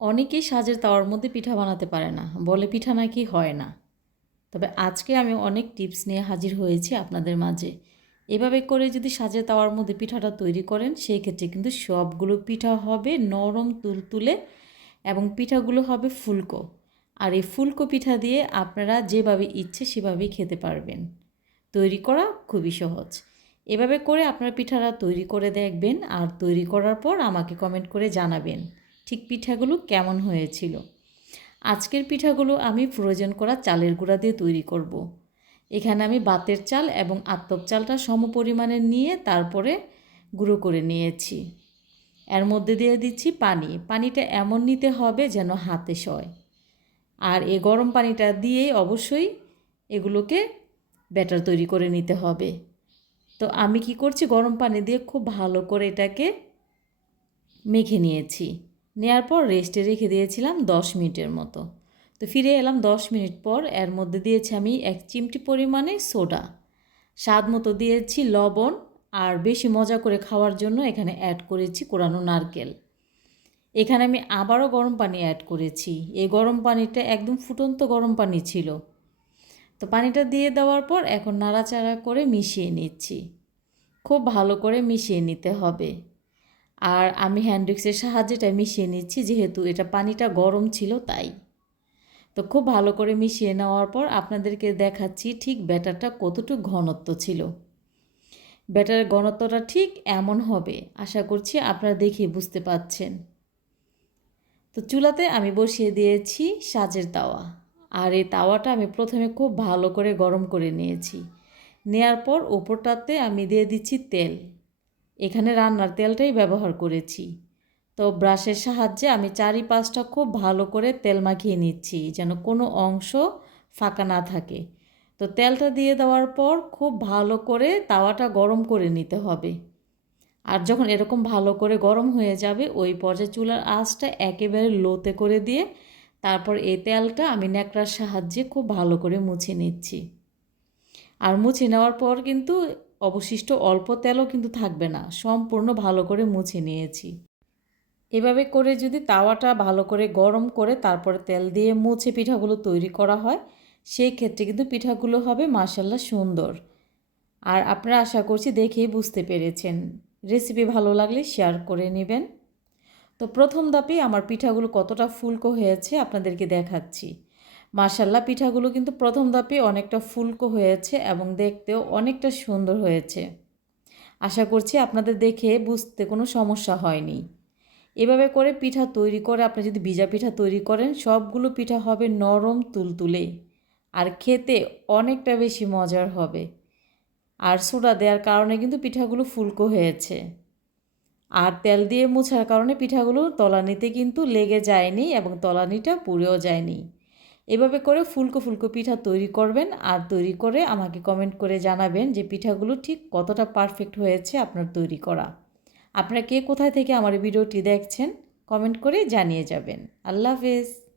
অনেকেই সাজের তাওয়ার মধ্যে পিঠা বানাতে পারে না, বলে পিঠা নাকি হয় না। তবে আজকে আমি অনেক টিপস নিয়ে হাজির হয়েছি আপনাদের মাঝে। এভাবে করে যদি সাজের তাওয়ার মধ্যে পিঠাটা তৈরি করেন, সেই ক্ষেত্রে কিন্তু সবগুলো পিঠা হবে নরম তুলতুলে এবং পিঠাগুলো হবে ফুলকো। আর এই ফুলকো পিঠা দিয়ে আপনারা যেভাবে ইচ্ছে সেভাবেই খেতে পারবেন। তৈরি করা খুবই সহজ। এভাবে করে আপনারা পিঠাটা তৈরি করে দেখবেন আর তৈরি করার পর আমাকে কমেন্ট করে জানাবেন। ঠিক পিঠাগুলো কেমন হয়েছিল? আজকের পিঠাগুলো আমি প্রয়োজন করা চালের গুঁড়া দিয়ে তৈরি করব। এখানে আমি বাতের চাল এবং আত্মপ চালটা সম পরিমাণে নিয়ে তারপরে গুঁড়ো করে নিয়েছি। এর মধ্যে দিয়ে দিচ্ছি পানি। পানিটা এমন নিতে হবে যেন হাতে সয়। আর এই গরম পানিটা দিয়েই অবশ্যই এগুলোকে ব্যাটার তৈরি করে নিতে হবে। তো আমি কি করছি? গরম পানি দিয়ে খুব ভালো করে এটাকে মেখে নিয়েছি। নেওয়ার পর রেস্টে রেখে দিয়েছিলাম দশ মিনিটের মতো। তো ফিরে এলাম দশ মিনিট পর, এর মধ্যে দিয়েছি আমি এক চিমটি পরিমাণে সোডা। স্বাদ মতো দিয়েছি লবণ আর বেশি মজা করে খাওয়ার জন্য এখানে অ্যাড করেছি কোরানো নারকেল। এখানে আমি আবারও গরম পানি অ্যাড করেছি। এই গরম পানিটা একদম ফুটন্ত গরম পানি ছিল। তো পানিটা দিয়ে দেওয়ার পর এখন নাড়াচাড়া করে মিশিয়ে নিচ্ছি। খুব ভালো করে মিশিয়ে নিতে হবে। আর আমি হ্যান্ডউইক্সের সাহায্যে এটা মিশিয়ে নিচ্ছি, যেহেতু এটা পানিটা গরম ছিল তাই। তো খুব ভালো করে মিশিয়ে নেওয়ার পর আপনাদেরকে দেখাচ্ছি ঠিক ব্যাটারটা কতটুকু ঘনত্ব ছিল। ব্যাটারের ঘনত্বটা ঠিক এমন হবে, আশা করছি আপনারা দেখে বুঝতে পাচ্ছেন। তো চুলাতে আমি বসিয়ে দিয়েছি সাজের তাওয়া, আর এই তাওয়াটা আমি প্রথমে খুব ভালো করে গরম করে নিয়েছি। নেয়ার পর ওপরটাতে আমি দিয়ে দিচ্ছি তেল। এখানে রান্নার তেলটাই ব্যবহার করেছি। তো ব্রাশের সাহায্যে আমি চারি পাঁচটা খুব ভালো করে তেল মাখিয়ে নিচ্ছি, যেন কোনো অংশ ফাঁকা না থাকে। তো তেলটা দিয়ে দেওয়ার পর খুব ভালো করে তাওয়াটা গরম করে নিতে হবে। আর যখন এরকম ভালো করে গরম হয়ে যাবে, ওই পর্যায়ে চুলার আঁচটা একেবারে লোতে করে দিয়ে তারপর এই তেলটা আমি ন্যাকড়ার সাহায্যে খুব ভালো করে মুছে নিচ্ছি। আর মুছে নেওয়ার পর কিন্তু অবশিষ্ট অল্প তেলও কিন্তু থাকবে না, সম্পূর্ণ ভালো করে মুছে নিয়েছি। এভাবে করে যদি তাওয়াটা ভালো করে গরম করে তারপরে তেল দিয়ে মুছে পিঠাগুলো তৈরি করা হয়, সেই ক্ষেত্রে কিন্তু পিঠাগুলো হবে মার্শাল্লাহ সুন্দর। আর আপনারা আশা করছি দেখেই বুঝতে পেরেছেন। রেসিপি ভালো লাগলে শেয়ার করে নেবেন। তো প্রথম ধাপে আমার পিঠাগুলো কতটা ফুলকো হয়েছে আপনাদেরকে দেখাচ্ছি। মার্শাল্লাহ পিঠাগুলো কিন্তু প্রথম ধাপে অনেকটা ফুলকো হয়েছে এবং দেখতেও অনেকটা সুন্দর হয়েছে। আশা করছি আপনাদের দেখে বুঝতে কোনো সমস্যা হয়নি। এভাবে করে পিঠা তৈরি করে আপনি যদি ভিজা পিঠা তৈরি করেন, সবগুলো পিঠা হবে নরম তুলতুলে আর খেতে অনেকটা বেশি মজার হবে। আর সোডা দেওয়ার কারণে কিন্তু পিঠাগুলো ফুলকো হয়েছে। আর তেল দিয়ে মোছার কারণে পিঠাগুলো তলানিতে কিন্তু লেগে যায়নি এবং তলানিটা পুড়েও যায়নি। এভাবে করে ফুলকো ফুলকো পিঠা তৈরি করবেন আর তৈরি করে আমাকে কমেন্ট করে জানাবেন যে পিঠাগুলো ঠিক কতটা পারফেক্ট হয়েছে আপনার তৈরি করা। আপনারা কে কোথায় থেকে আমার ভিডিওটি দেখছেন কমেন্ট করে জানিয়ে যাবেন। আল্লাহ হাফেজ।